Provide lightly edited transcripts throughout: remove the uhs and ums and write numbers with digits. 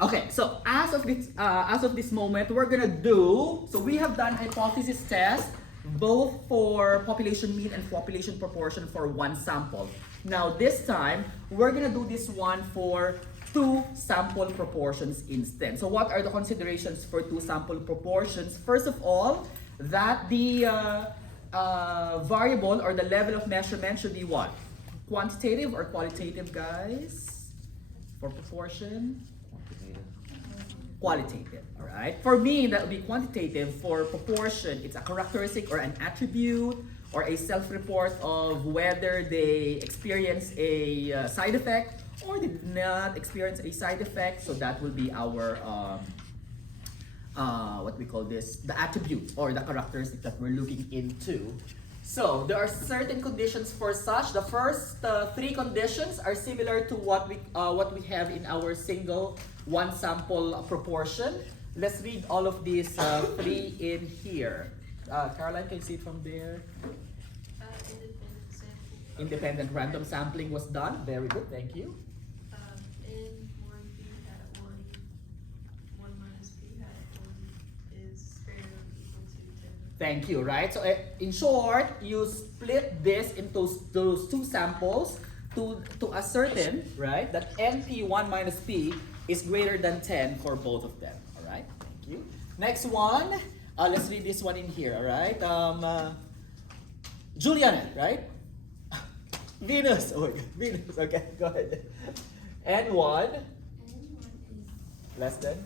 Okay, so as of this moment, we're gonna do. So we have done hypothesis test both for population mean and population proportion for one sample. Now this time we're gonna do this one for two sample proportions instead. So what are the considerations for two sample proportions? First of all, that the variable or the level of measurement should be what? Quantitative or qualitative, guys? For proportion? Qualitative, all right? For me, that would be quantitative. For proportion, it's a characteristic or an attribute or a self-report of whether they experience a side effect or they did not experience a side effect. So that will be our, what we call this, the attribute or the characteristic that we're looking into. So there are certain conditions for such. The first three conditions are similar to what we have in our single one sample proportion. Let's read all of these three in here. Caroline, can you see it from there? Independent sample. Independent random sampling was done. Very good, thank you. N1 p hat 1 minus p hat 1 is greater than or equal to 10. Thank you, right? So in short, you split this into those two samples to ascertain, right, that NP1 minus P is greater than 10 for both of them. All right, thank you. Next one, let's read this one in here, all right? Juliana, right? Venus, oh my God, Venus, okay, go ahead. N1 less than?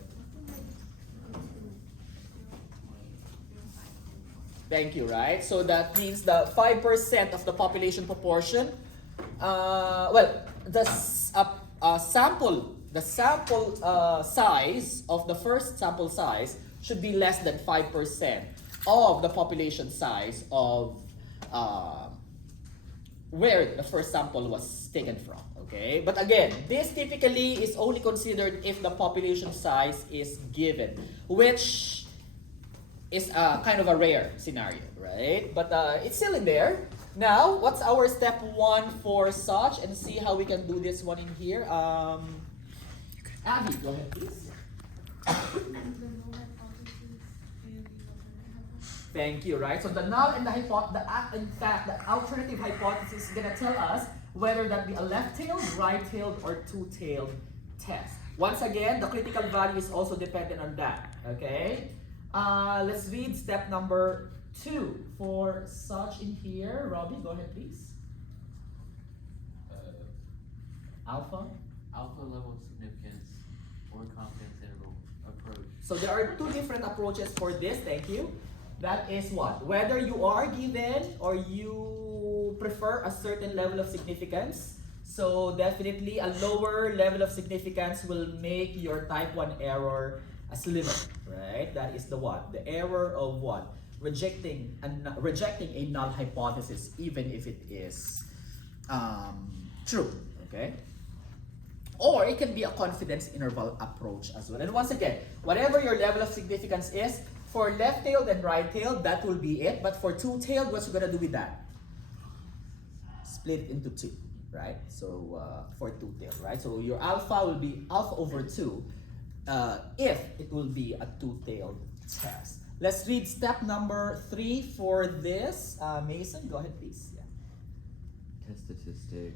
Thank you, right? So that means the 5% of the population proportion, the sample size of the first sample size should be less than 5% of the population size of where the first sample was taken from, okay? But again, this typically is only considered if the population size is given, which is kind of a rare scenario, right? But it's still in there. Now, what's our step one for such? And see how we can do this one in here. Abby, go ahead, please. Thank you, right? So the null and the hypothesis, in fact, the alternative hypothesis is gonna tell us whether that be a left-tailed, right-tailed, or two-tailed test. Once again, the critical value is also dependent on that, okay? Let's read step number 2 for such in here. Robbie, go ahead, please. Alpha? Alpha level of significance or confidence interval approach. So there are two different approaches for this, thank you. That is what? Whether you are given or you prefer a certain level of significance. So definitely a lower level of significance will make your type 1 error slimmer, right? That is the what? The error of what? Rejecting a null hypothesis even if it is true, okay? Or it can be a confidence interval approach as well. And once again, whatever your level of significance is, for left-tailed and right-tailed, that will be it. But for two-tailed, what you're gonna do with that? Split it into 2, right? So for two-tailed, right? So your alpha will be alpha over 2 if it will be a two-tailed test. Let's read step number 3 for this. Mason, go ahead, please. Yeah. Test statistic.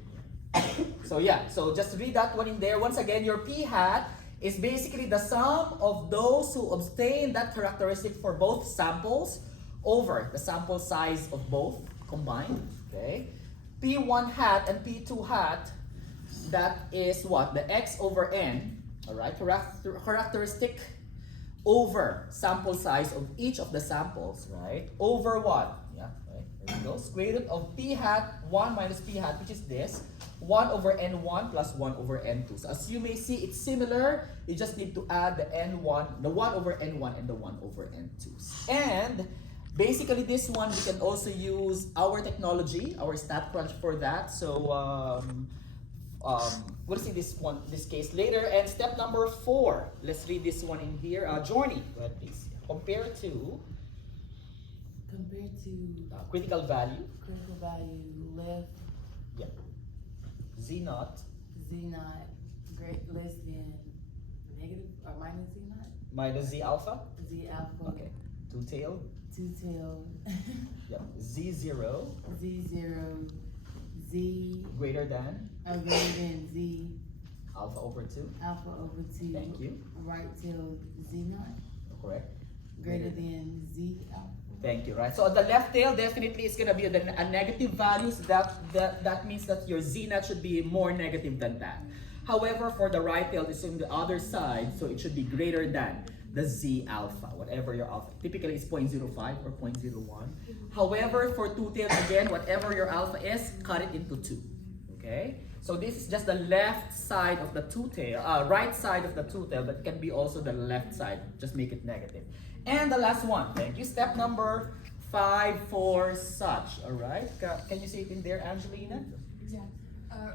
So yeah, so just read that one in there. Once again, your p hat is basically the sum of those who obtain that characteristic for both samples over the sample size of both combined, okay? P1 hat and P2 hat, that is what? The x over n, all right? Characteristic over sample size of each of the samples, right? Over what? Yeah, right, there we go. Square root of p hat 1 minus p hat, which is this. 1 over n1 plus 1 over n2. So as you may see, it's similar. You just need to add the n1, the 1 over n1 and the 1 over n2. And basically this one, we can also use our technology, our StatCrunch for that. So we'll see this case later. And step number 4, let's read this one in here. Journey, go ahead please. Compared to critical value. Critical value left. Yeah. Z naught. Z naught less than negative minus Z alpha. Z alpha. Okay. Two-tailed. Two-tailed. Yep. Z0 Z0. Z. greater than Greater than Z alpha over 2. alpha over 2. Thank you. Right-tailed Z naught. Correct. Greater than Z alpha. Thank you. Right. So the left tail definitely is gonna be a negative value. So that means that your Z naught should be more negative than that. However, for the right tail, it's on the other side, so it should be greater than the Z alpha, whatever your alpha. Typically, it's 0.05 or 0.01. However, for two-tailed, again, whatever your alpha is, cut it into 2. Okay? So this is just the left side of the two-tail, right side of the two-tail, but it can be also the left side. Just make it negative. And the last one, thank you. Step number 5 for such, all right? Can you see it in there, Angelina? Yeah.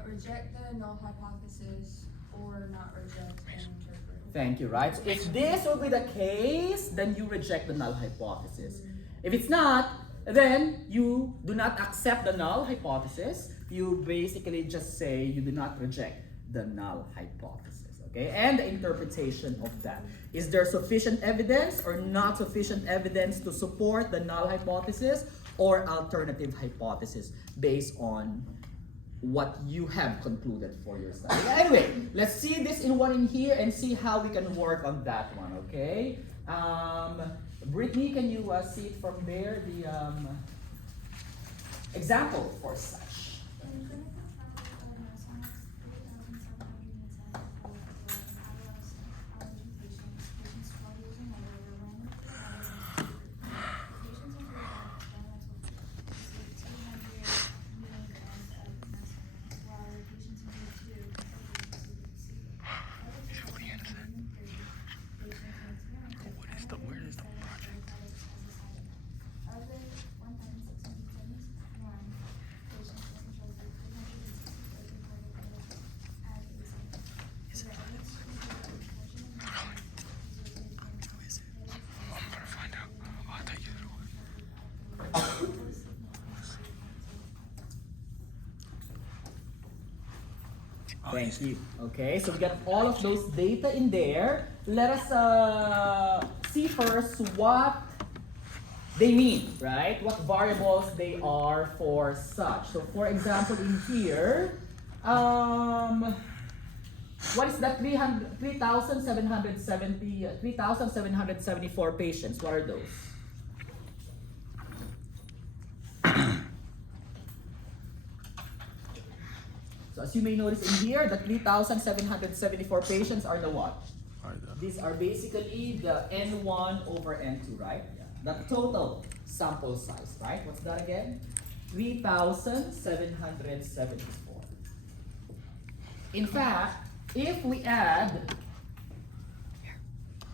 Reject the null hypothesis or not reject and interpret. Thank you, right? So if this will be the case, then you reject the null hypothesis. If it's not, then you do not accept the null hypothesis. You basically just say you do not reject the null hypothesis, okay? And the interpretation of that. Is there sufficient evidence or not sufficient evidence to support the null hypothesis or alternative hypothesis based on what you have concluded for yourself? Anyway, let's see this in one in here and see how we can work on that one, okay? Brittany, can you see it from there, the example for such? In clinical trials of Alzheimer's, 3,710 adolescent allergy patients 12 years and older were randomly divided into two groups. Patients included experimental received 200 milligrams of mescaline, while the patients in group 2 received placebo. Other people in the group 3, patients in experimental Where is the project? Of the 1,671 patients in control group, 364 reported allergies at baseline. The evidence to support the portion of medicines resulted in I'm gonna find out. I'll take you through it. Thank you. Okay, so we got all of those data in there. Let us see first what they mean, right? What variables they are for such. So for example, in here, what is that 3,774 patients? What are those? So as you may notice in here, the 3,774 patients are the what? These are basically the N1 over N2, right? The total sample size, right? What's that again? 3,774. In fact, if we add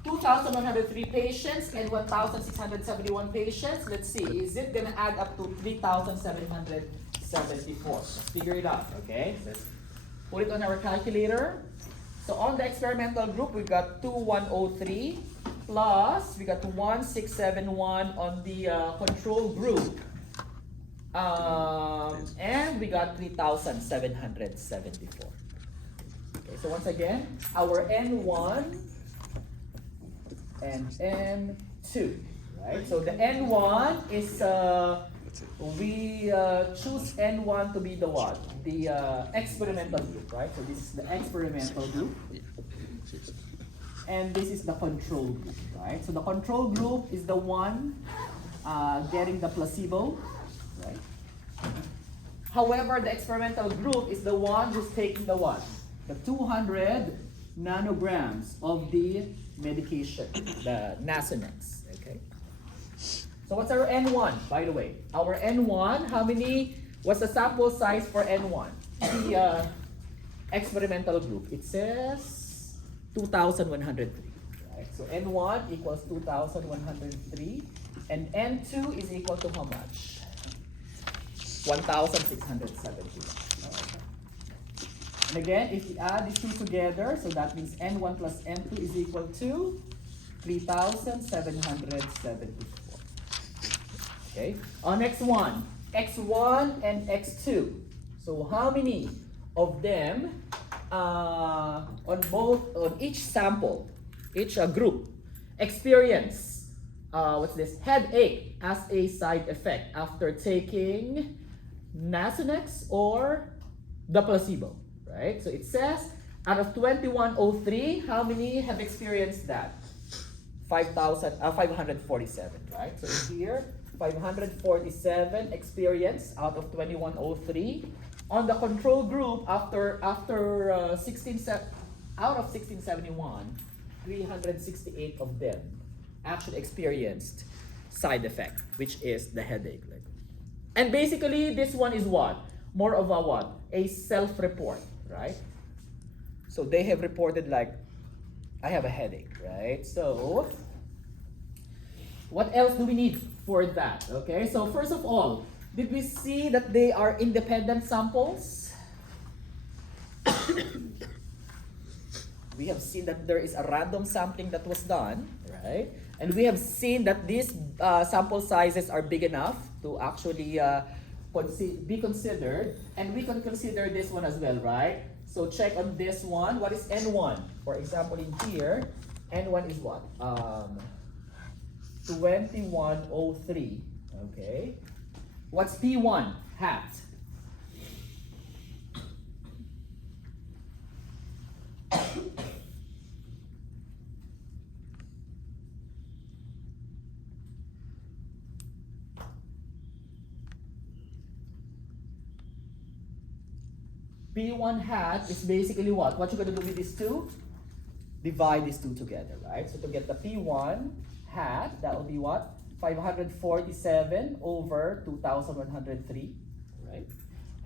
2,103 patients and 1,671 patients, let's see, is it gonna add up to 3,774? Let's figure it out, okay? Let's put it on our calculator. So on the experimental group, we got 2,103 plus we got 1,671 on the control group. And we got 3,774. Okay, so once again, our N1 and N2, right? So the N1 is, we choose N1 to be the what? The experimental group, right? So this is the experimental group. And this is the control group, right? So the control group is the one getting the placebo, right? However, the experimental group is the one who's taking the what? The 200 nanograms of the medication, the Nasonex, okay? So what's our N1, by the way? Our N1, how many, what's the sample size for N1? The experimental group, it says 2,103, right? So N1 equals 2,103, and N2 is equal to how much? 1,670. And again, if we add these two together, so that means N1 plus N2 is equal to 3,774. Okay, next one, X1 and X2. So how many of them on each sample, each group, experience headache as a side effect after taking Nasonex or the placebo, right? So it says out of 2103, how many have experienced that? 547, right? So in here, 547 experience out of 2103. On the control group, after 16 out of 1671, 368 of them actually experienced side effect, which is the headache. And basically, this one is what? More of a what? A self-report, right? So they have reported like, I have a headache, right? So, what else do we need for that? Okay, so first of all, did we see that they are independent samples? We have seen that there is a random sampling that was done, right? And we have seen that these sample sizes are big enough to actually be considered. And we can consider this one as well, right? So check on this one. What is N1? For example, in here, N1 is what? 2103. Okay. What's P1 hat? P1 hat is basically what? What you're going to do with these two? Divide these two together, right? So to get the P1 hat, that will be what? 547 over 2103, right?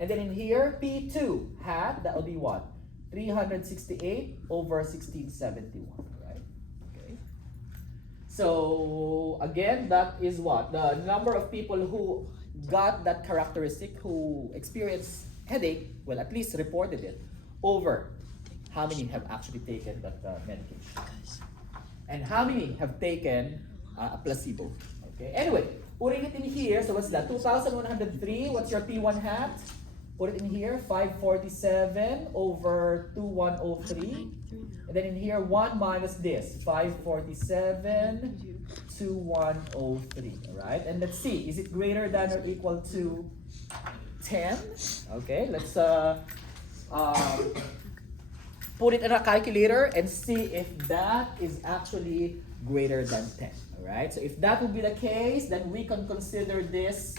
And then in here, P2 hat, that will be what? 368 over 1671, right? Okay. So again, that is what? The number of people who got that characteristic, who experienced headache, well, at least reported it, over how many have actually taken that medication. And how many have taken a placebo. Okay. Anyway, putting it in here, so what's that? 2,103. What's your P1 hat? Put it in here. 547 over 2103. And then in here, 1 minus this. 547, 2103. Alright? And let's see. Is it greater than or equal to 10? Okay. Let's put it in a calculator and see if that is actually greater than 10. Alright, so if that would be the case, then we can consider this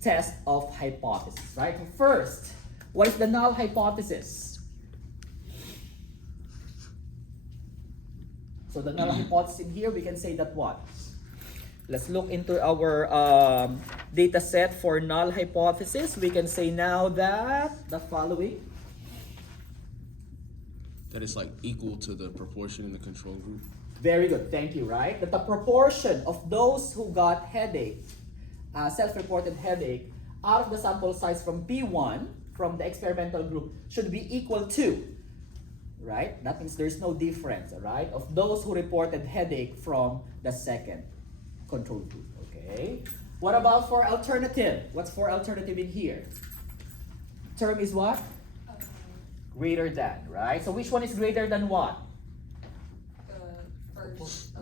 test of hypothesis, right? First, what is the null hypothesis? So the null hypothesis in here, we can say that what? Let's look into our data set for null hypothesis. We can say now that the following. That is like equal to the proportion in the control group. Very good, thank you, right? That the proportion of those who got headache, self-reported headache, out of the sample size from P1, from the experimental group, should be equal to, right? That means there's no difference, right? Of those who reported headache from the second control group, okay? What about for alternative? What's for alternative in here? Term is what? Greater than, right? So which one is greater than what?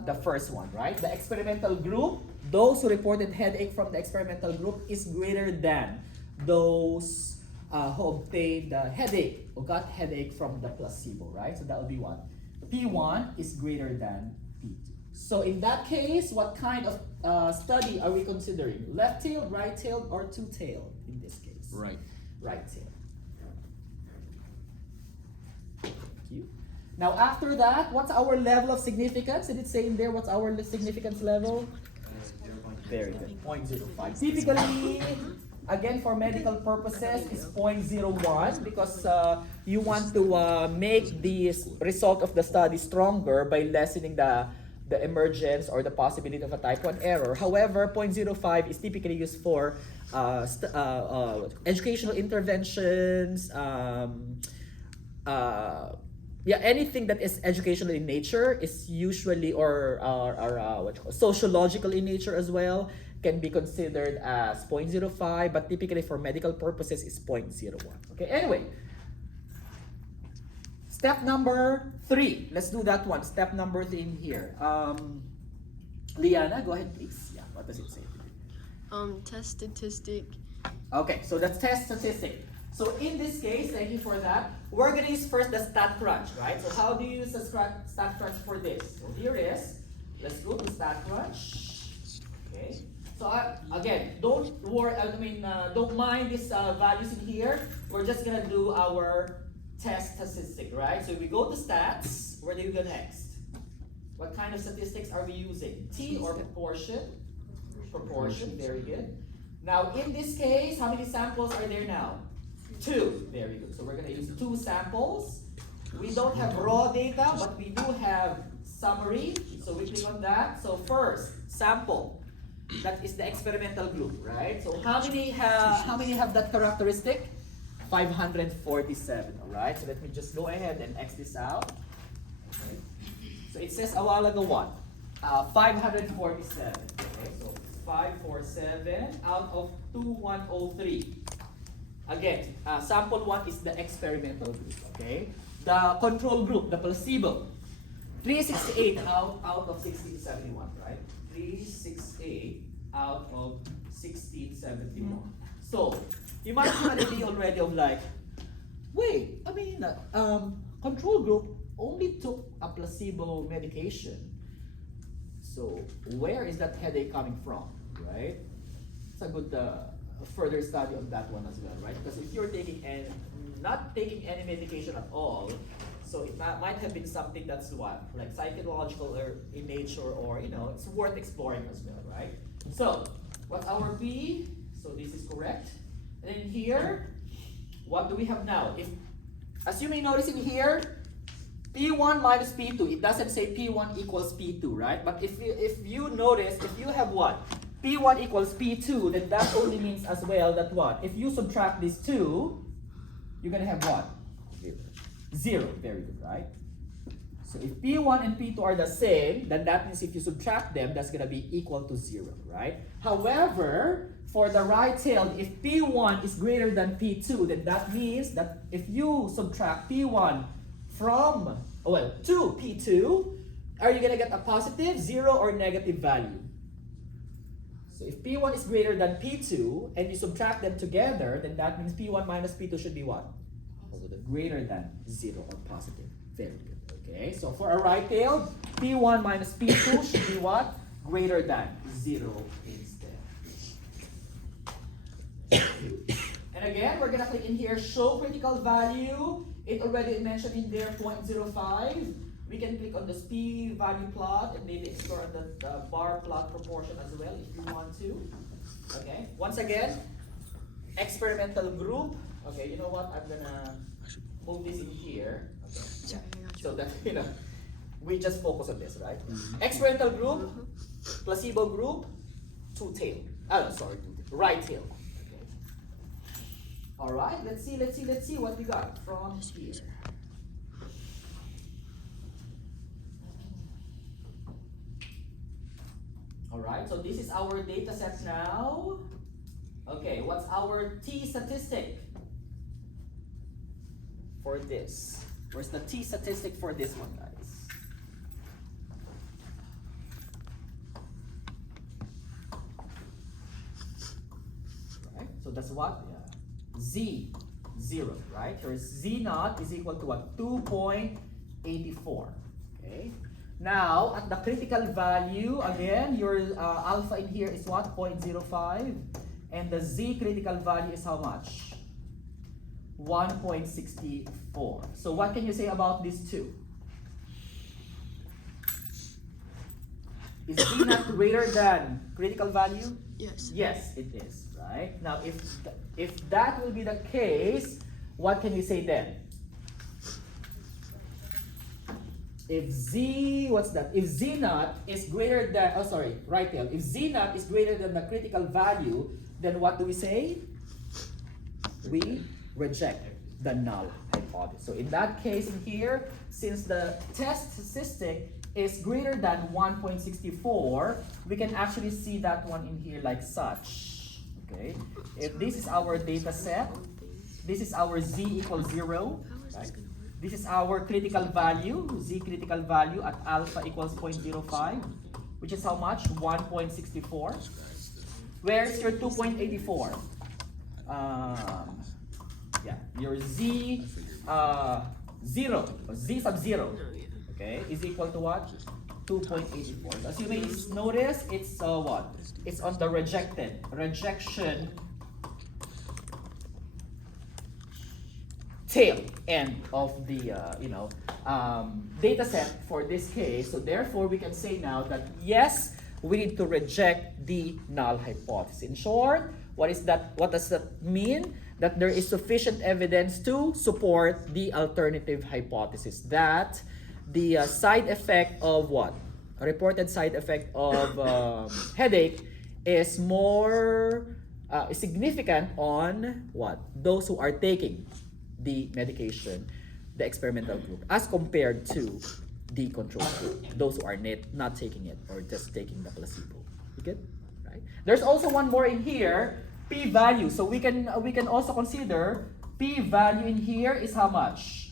The first one, right? The experimental group, those who reported headache from the experimental group is greater than those who obtained the headache or got headache from the placebo, right? So that will be what? P1 is greater than P2. So in that case, what kind of study are we considering? Left-tailed, right-tailed, or two-tailed in this case? Right. Right-tailed. You. Now after that, what's our level of significance? Did it say in there what's our significance level? Very good, 0.05. Typically, again for medical purposes, is 0.01 because you want to make the result of the study stronger by lessening the emergence or the possibility of a type 1 error. However, 0.05 is typically used for educational interventions, anything that is educational in nature is usually or sociological in nature as well can be considered as 0.05, but typically for medical purposes is 0.01. Okay, anyway, Step number 3. Let's do that one. Step number 3 in here. Liana, go ahead, please. Yeah, what does it say? Test statistic. Okay, so that's test statistic. So in this case, thank you for that. We're gonna use first the stat crunch, right? So how do you use the stat crunch for this? So here is, let's go to stat crunch. Okay. So again, don't worry. Don't mind these values in here. We're just gonna do our test statistic, right? So we go to stats. Where do you go next? What kind of statistics are we using? T or proportion? Proportion. Very good. Now in this case, how many samples are there now? 2. Very good. So we're gonna use 2 samples. We don't have raw data, but we do have summary. So we click on that. So first, sample. That is the experimental group, right? So how many have that characteristic? 547. All right. So let me just go ahead and X this out. Okay. So it says a while ago what? 547. Okay. So 547 out of 2103. Again, sample 1 is the experimental group. Okay. The control group, the placebo. 368 out of 1671, right? 368 out of 1671. So, you might have an idea already of like, wait, control group only took a placebo medication. So, where is that headache coming from, right? It's a good further study on that one as well, right? Because if you're not taking any medication at all, so it might have been something that's what, like psychological or in nature, or it's worth exploring as well, right? So, what's our P? So this is correct. And then here, what do we have now? As you may notice in here, P1 minus P2, it doesn't say P1 equals P2, right? But if you notice, if you have what? P1 equals P2, then that only means as well that what? If you subtract these two, you're gonna have what? 0. Very good, right? So if P1 and P2 are the same, then that means if you subtract them, that's gonna be equal to 0, right? However, for the right-tailed, if P1 is greater than P2, then that means that if you subtract P1 to P2, are you gonna get a positive, 0, or negative value? So if P1 is greater than P2, and you subtract them together, then that means P1 minus P2 should be what? Greater than 0 or positive. Very good. Okay, so for a right-tailed, P1 minus P2 should be what? Greater than 0 instead. And again, we're gonna click in here, show critical value. It already mentioned in there 0.05. We can click on this p-value plot and maybe explore the bar plot proportion as well if you want to. Okay, once again, experimental group. Okay, you know what? I'm gonna move this in here. Okay. Yeah. So that we just focus on this, right? Experimental group, placebo group, two-tail. Right-tail. Okay. All right. Let's see what we got from here. All right. So this is our data set now. Okay. What's our T statistic for this? Where's the T statistic for this one, guys? Right, so that's what? Yeah. Z, 0, right? Here Z naught is equal to what? 2.84, okay? Now, at the critical value, again, your alpha in here is what? 0.05, and the Z critical value is how much? 1.64. So what can you say about these two? Is Z not greater than critical value? Yes. Yes, it is, right? Now, if that will be the case, what can we say then? If Z, what's that? If Z naught is greater than, right tail. If Z naught is greater than the critical value, then what do we say? We reject the null hypothesis. So in that case in here, since the test statistic is greater than 1.64, we can actually see that one in here like such. Okay, if this is our data set, this is our Z equals 0, right? This is our critical value, Z critical value at alpha equals 0.05, which is how much? 1.64. Where's your 2.84? Yeah, your Z zero, or Z sub zero, okay, is equal to what? 2.84. As you may notice, it's what? It's on the rejection tail end of the data set for this case. So therefore, we can say now that yes, we need to reject the null hypothesis. In short, what is that? What does that mean? That there is sufficient evidence to support the alternative hypothesis that the side effect of what? A reported side effect of headache is more significant on what? Those who are taking the medication, the experimental group, as compared to the control group, those who are not taking it or just taking the placebo. You get? Right? There's also one more in here, p-value. So we can also consider p-value in here is how much?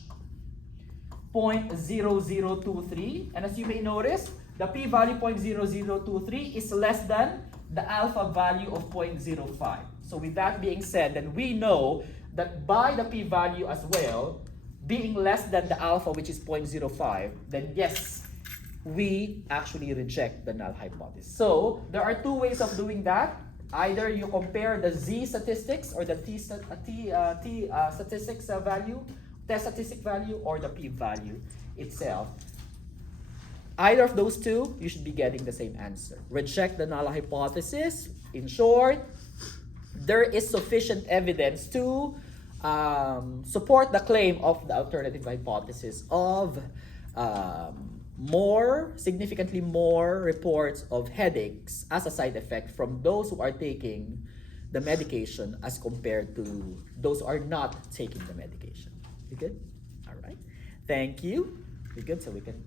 0.0023. And as you may notice, the p-value 0.0023 is less than the alpha value of 0.05. So with that being said, then we know that by the p-value as well, being less than the alpha, which is 0.05, then yes, we actually reject the null hypothesis. So there are two ways of doing that. Either you compare the Z statistics or the T statistics value, test statistic value, or the p-value itself. Either of those two, you should be getting the same answer. Reject the null hypothesis. In short, there is sufficient evidence to support the claim of the alternative hypothesis of significantly more reports of headaches as a side effect from those who are taking the medication as compared to those who are not taking the medication. You good? All right. Thank you. You good? So we can